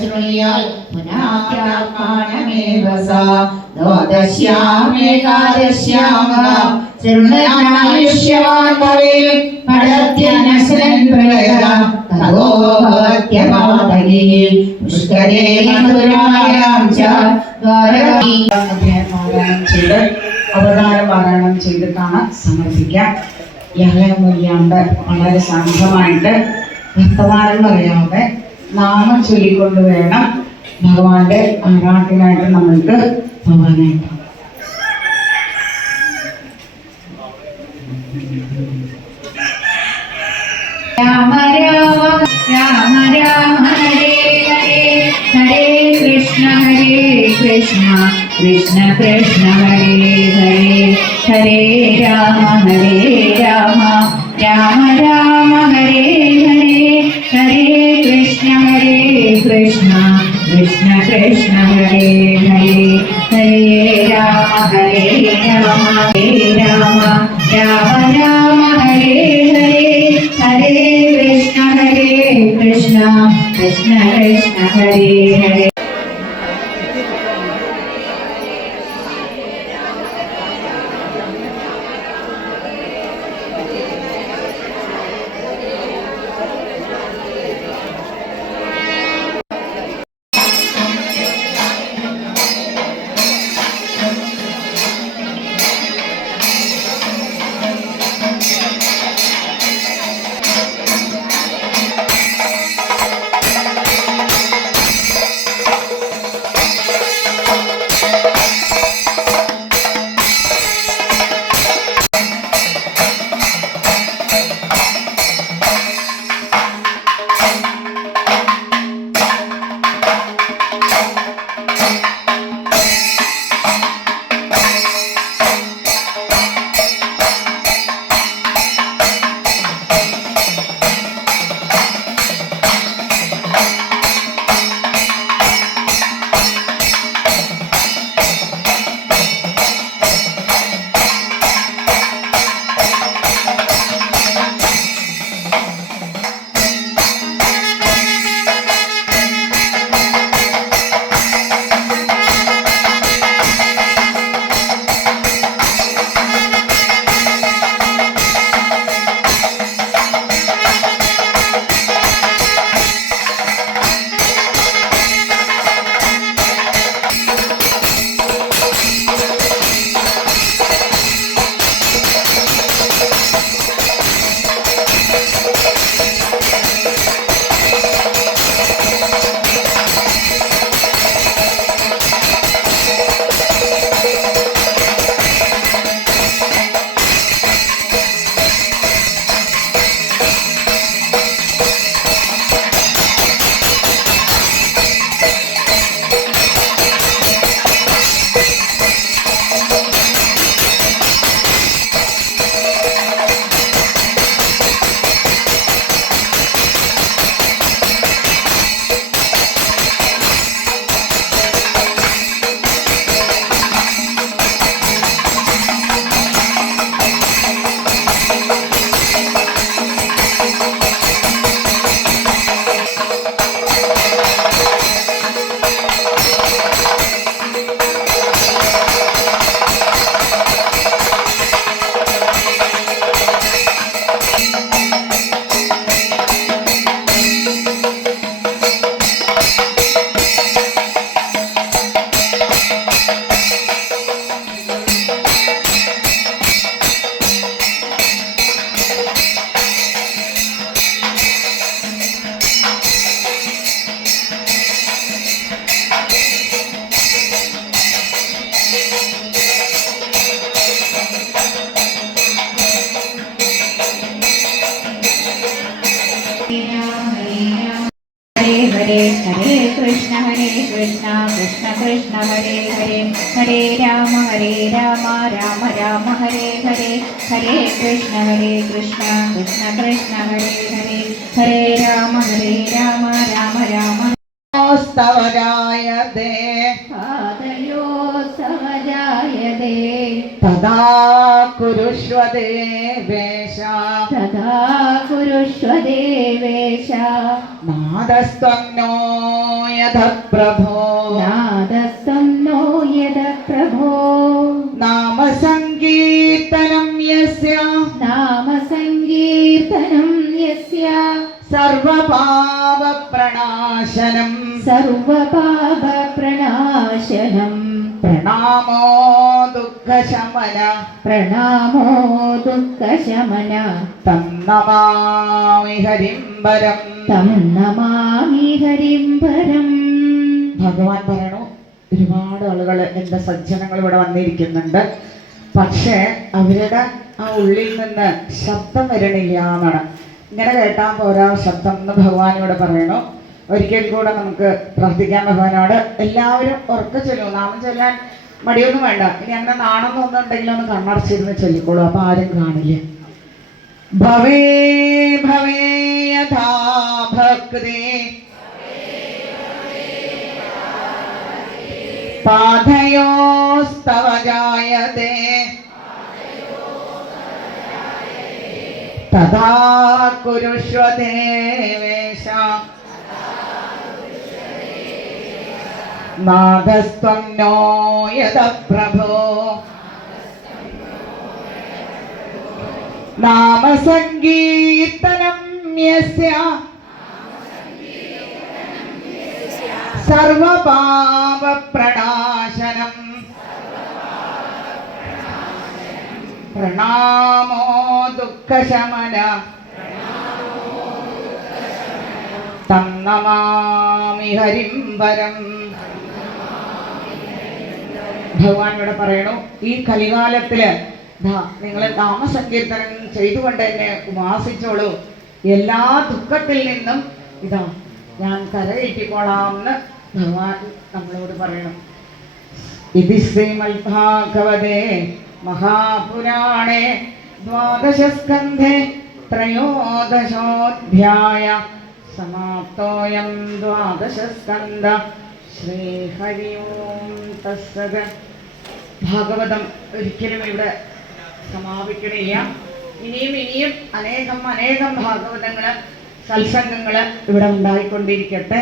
ശൃണുയാൽ പുനാത്യാത്മാനമേവ സാ ദ്വാദശ്യാമേകാദശ്യാമ ശൃണുയായുഷ്യവാൻ ഭവേത് പടത്യനശ്രൻ പ്രളയ തതോ ഭവത്യപാതകേ പുഷ്കരേ മധുരായാം ച ദ്വാരകാ പാരായണം ചെയ്ത് അവതാരം പാരായണം ചെയ്തിട്ടാണ് സമർപ്പിക്കാം. യാതൊന്നുമില്ലാണ്ട് വളരെ ശാന്തമായിട്ട് വർത്തമാനം പറയാതെ നാമം ചൊല്ലിക്കൊണ്ട് വേണം ഭഗവാന്റെ ആരാധനായിട്ട് നമ്മൾക്ക് പോകാനായിട്ട്. രാമ രാമ രാമ രാമ ഹരേ ഹരേ ഹരേ കൃഷ്ണ കൃഷ്ണ കൃഷ്ണ ഹരേ ഹരേ ഹരേ രാമ രാമ രാമ രാമ ഹരേ ഹരേ ഹരേ കൃഷ്ണ കൃഷ്ണ കൃഷ്ണ ഹരേ ഹരേ ഹരേ രാമ രാമ രാമ രാമ രാമ ഹരേ ഹരേ ഹരേ കൃഷ്ണ കൃഷ്ണ കൃഷ്ണ ഹരേ ഹരേ. हरे कृष्ण कृष्ण कृष्ण हरे हरे हरे राम राम राम हरे हरे हरे कृष्ण कृष्ण कृष्ण हरे हरे हरे राम राम राम स्तवजायते पादयोस्तवजायते तदा कुरुष्व देवेश नादस्त्वन्नो यद प्रभो नादस्तं नो यद प्रभो नाम संकीर्तनं यस्य नाम संकीर्तनं यस्य सर्वपापप्रणाशनं सर्वपापप्रणाशनं प्रणामो दुःखशमन प्रणमो दुःखशमन तं नमामि हरिं वरं तं नमामि हरिं परम्. ഭഗവാൻ പറയണു ഒരുപാട് ആളുകൾ എൻ്റെ സജ്ജനങ്ങൾ ഇവിടെ വന്നിരിക്കുന്നുണ്ട്, പക്ഷേ അവരുടെ ആ ഉള്ളിൽ നിന്ന് ശബ്ദം വരണില്ല എന്നാണ്. ഇങ്ങനെ കേട്ടാൽ പോരാ ശബ്ദം എന്ന് ഭഗവാൻ ഇവിടെ പറയണു. ഒരിക്കൽ കൂടെ നമുക്ക് പ്രാർത്ഥിക്കാൻ ഭഗവാനോട്. എല്ലാവരും ഉറക്കെ ചൊല്ലൂ, നാമം ചൊല്ലാൻ മടിയൊന്നും വേണ്ട. ഇനി അങ്ങനെ നാണം തോന്നുന്നുണ്ടെങ്കിൽ ഒന്ന് കണ്ണടച്ചിരുന്ന് ചൊല്ലിക്കോളൂ, അപ്പൊ ആരും കാണില്ല. ഭവേ ഭവേ യഥാ ഭക്തി പാദയോസ്തവ ജായതേ തഥാ കുരുഷ്വ ദേവേശ നാദസ്ത്വം നോ യദ പ്രഭോ നാമ സംകീർത്തനം യസ്യ സർവപാപപ്രണാശനം പ്രണാമോ ദുഃഖശമന തം നമാമി ഹരിം വരം. ഭഗവാൻ ഇവിടെ പറയണു, ഈ കലികാലത്തില് നിങ്ങൾ നാമസങ്കീർത്തനം ചെയ്തുകൊണ്ട് എന്നെ ഉപാസിച്ചോളൂ, എല്ലാ ദുഃഖത്തിൽ നിന്നും ഇതാ ഞാൻ കരകയറ്റിക്കോളാം എന്ന് ഭഗവാൻ നമ്മളോട് പറയണം. ഇത് ശ്രീമദ്ഭാഗവതേ മഹാപുരാണേ ദ്വാദശസ്കന്ധേ ത്രയോദശോധ്യായ സമാപ്തോയം ദ്വാദശസ്കന്ധ. ശ്രീഹരി ഓം തസ്സത്. ഭാഗവതം ഒരിക്കലും ഇവിടെ സമാപിക്കണില്ല. ഇനിയും ഇനിയും അനേകം ഭാഗവതങ്ങള് സത്സംഗങ്ങള് ഇവിടെ ഉണ്ടായിക്കൊണ്ടിരിക്കട്ടെ.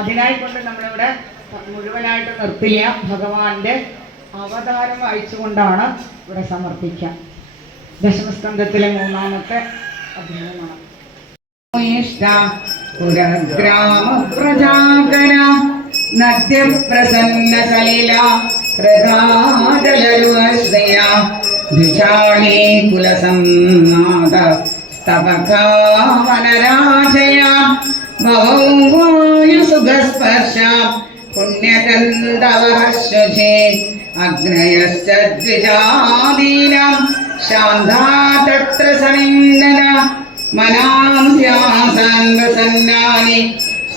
അതിനായിക്കൊണ്ട് നമ്മളിവിടെ മുഴുവനായിട്ട് നിർത്തില്ല. ഭഗവാന്റെ അവതാരം വായിച്ചുകൊണ്ടാണ് ഇവിടെ സമർപ്പിക്കുക. ദശമസ്കന്ധത്തിലെ 3-ാമത്തെ അധ്യായമാണ്. പുരഗ്രാമ പ്രജാകര നദ്യപ്രസന്ന സലില ഹൃദാജലരുശ്രയ ദ്വിചാളീ കുലസംനാദ സ്തവകാവനരാജയ ഭവൗവായുസുഖസ്പർശ പുണ്യഗന്ധവഹശുചേ അഗ്നയശ്ച ദ്വിജാദീനാം ശാന്താ തത്ര സനിന്ദന മനാം സ്യാസാംഗസന്നാനി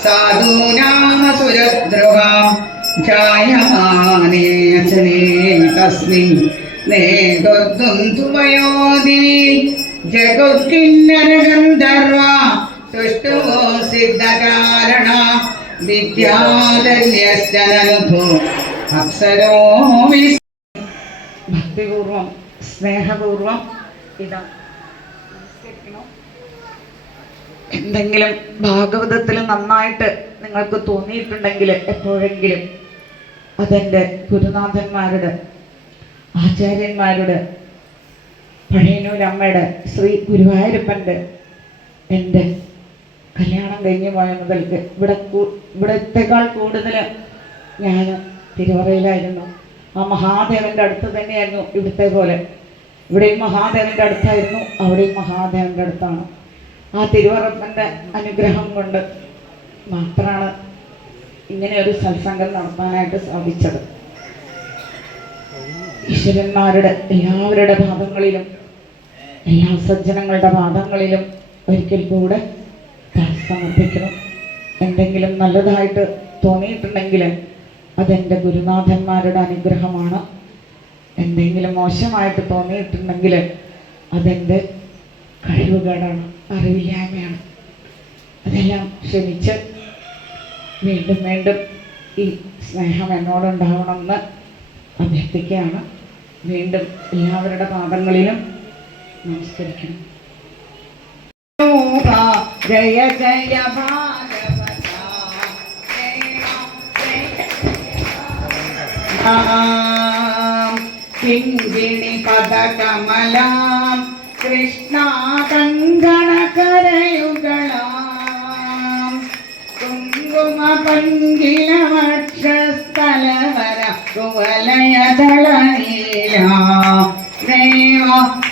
സാധൂനാമസുരദ്രുവ ജായമാനേ അചനേ തസ്മിൻ നേതുർദുന്തു വയോദിനി ജഗത്കിന്നരഗന്ധർവ തുഷ്ടോ സിദ്ധകാരണ വിദ്യാധന്യശ്ചനനുഭോ അപ്സരോ. ഭക്തിപൂർവം സ്നേഹപൂർവം ഇതാ എന്തെങ്കിലും ഭാഗവതത്തിൽ നന്നായിട്ട് നിങ്ങൾക്ക് തോന്നിയിട്ടുണ്ടെങ്കിൽ എപ്പോഴെങ്കിലും അതെൻ്റെ ഗുരുനാഥന്മാരുടെ ആചാര്യന്മാരുടെ പഴയനൂരമ്മയുടെ ശ്രീ ഗുരുവായൂരപ്പൻ്റെ എൻ്റെ കല്യാണം കഴിഞ്ഞു പോയ മുതൽക്ക് ഇവിടത്തേക്കാൾ കൂടുതൽ ഞാൻ തിരുവറയിലായിരുന്നു. ആ മഹാദേവൻ്റെ അടുത്ത് തന്നെയായിരുന്നു ഇവിടുത്തെ പോലെ. ഇവിടെയും മഹാദേവൻ്റെ അടുത്തായിരുന്നു, അവിടെയും മഹാദേവൻ്റെ അടുത്താണ്. ആ തിരുവറപ്പൻ്റെ അനുഗ്രഹം കൊണ്ട് മാത്രമാണ് ഇങ്ങനെ ഒരു സത്സംഗം നടത്താനായിട്ട് സാധിച്ചത്. ഈശ്വരന്മാരുടെ എല്ലാവരുടെ പാദങ്ങളിലും എല്ലാ സജ്ജനങ്ങളുടെ പാദങ്ങളിലും ഒരിക്കൽ കൂടെ സമർപ്പിക്കണം. എന്തെങ്കിലും നല്ലതായിട്ട് തോന്നിയിട്ടുണ്ടെങ്കിൽ അതെൻ്റെ ഗുരുനാഥന്മാരുടെ അനുഗ്രഹമാണ്. എന്തെങ്കിലും മോശമായിട്ട് തോന്നിയിട്ടുണ്ടെങ്കിൽ അതെൻ്റെ കഴിവുകേടാണ്, അറിവില്ലായ്മയാണ്. അതെല്ലാം ക്ഷമിച്ച് വീണ്ടും വീണ്ടും ഈ സ്നേഹം എന്നോടുണ്ടാവണമെന്ന് അഭ്യർത്ഥിക്കുകയാണ്. വീണ്ടും എല്ലാവരുടെ പാദങ്ങളിലും നമസ്കരിക്കണം. ജയ ജയ ഭാഗവത കിങ്കിണി പദകമലാം കൃഷ്ണ കങ്കണകരയുകളാം കുങ്കുമ പങ്കിലമക്ഷസ്ഥലവര കുവലയദളനീല ദേവ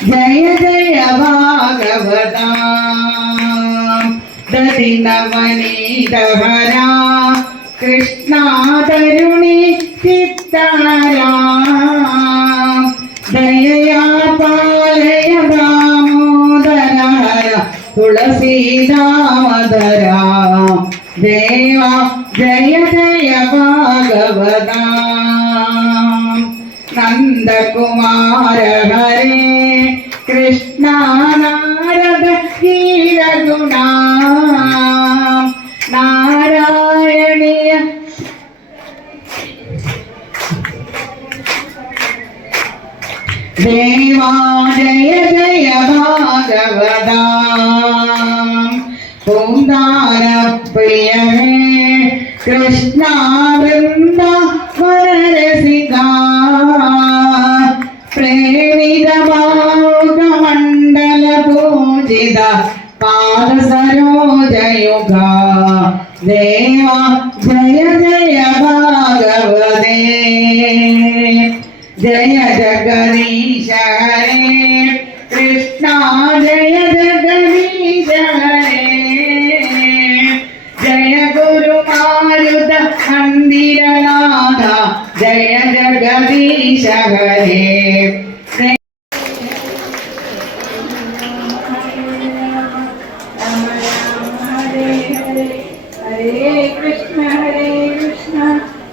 ജയ ജയ ഭാഗവത ദദിനവനീതഹര കൃഷ്ണ തരുണി ചിത്താരാ ദയയാ പാലയ ദാമോദര തുളസീദാമോദര ദേവ ജയ ജയ ഭാഗവത നന്ദകുമാര ഹരേ കൃഷ്ണ നാരദ ഗീരഗുണ നാരായണീയ ദേവാ ജയ ജയ ഭാഗവത പൂന്താര പ്രിയനേ കൃഷ്ണ വൃന്ദ വരരസിക പ്രേമിത ഭാഗമണ്ഡല പൂജിത പാദസരോജയുഗ ദേവ ജയ ജയ ഭാഗവതേ ജയ ജഗദീശ ഹരേ കൃഷ്ണ ജയ ജഗദീശ ഹരേ ജയ ഗുരുമാരുത മന്ദിരനാഥ ജയ ജഗദീശ ഹരേ हरे कृष्ण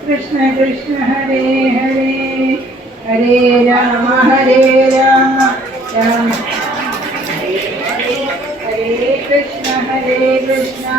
कृष्ण कृष्ण हरे हरे हरे राम राम हरे कृष्ण